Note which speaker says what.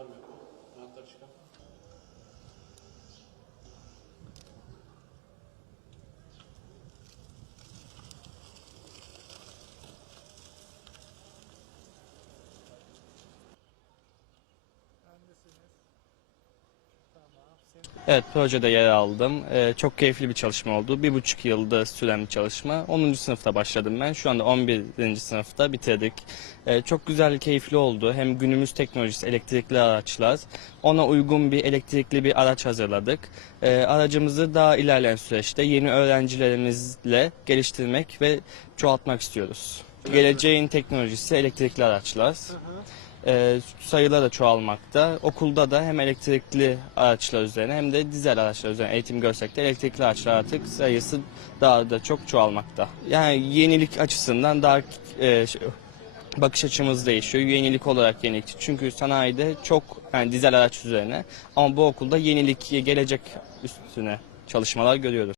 Speaker 1: Var mı? Anahtar çıkar.
Speaker 2: Evet projede yer aldım. Ee, çok keyifli bir çalışma oldu. Bir buçuk yılda süren bir çalışma. 10. sınıfta başladım ben. Şu anda 11. sınıfta bitirdik. Ee, çok güzel, keyifli oldu. Hem günümüz teknolojisi, elektrikli araçlar. Ona uygun bir elektrikli bir araç hazırladık. Ee, aracımızı daha ilerleyen süreçte yeni öğrencilerimizle geliştirmek ve çoğaltmak istiyoruz. Geleceğin teknolojisi elektrikli araçlar. Ee, sayılar da çoğalmakta. Okulda da hem elektrikli araçlar üzerine hem de dizel araçlar üzerine eğitim görsek de elektrikli araçlar artık sayısı daha da çok çoğalmakta. Yani yenilik açısından daha e, bakış açımız değişiyor. Yenilik olarak yenilik. Çünkü sanayide çok yani dizel araç üzerine ama bu okulda yenilik gelecek üstüne çalışmalar görüyoruz.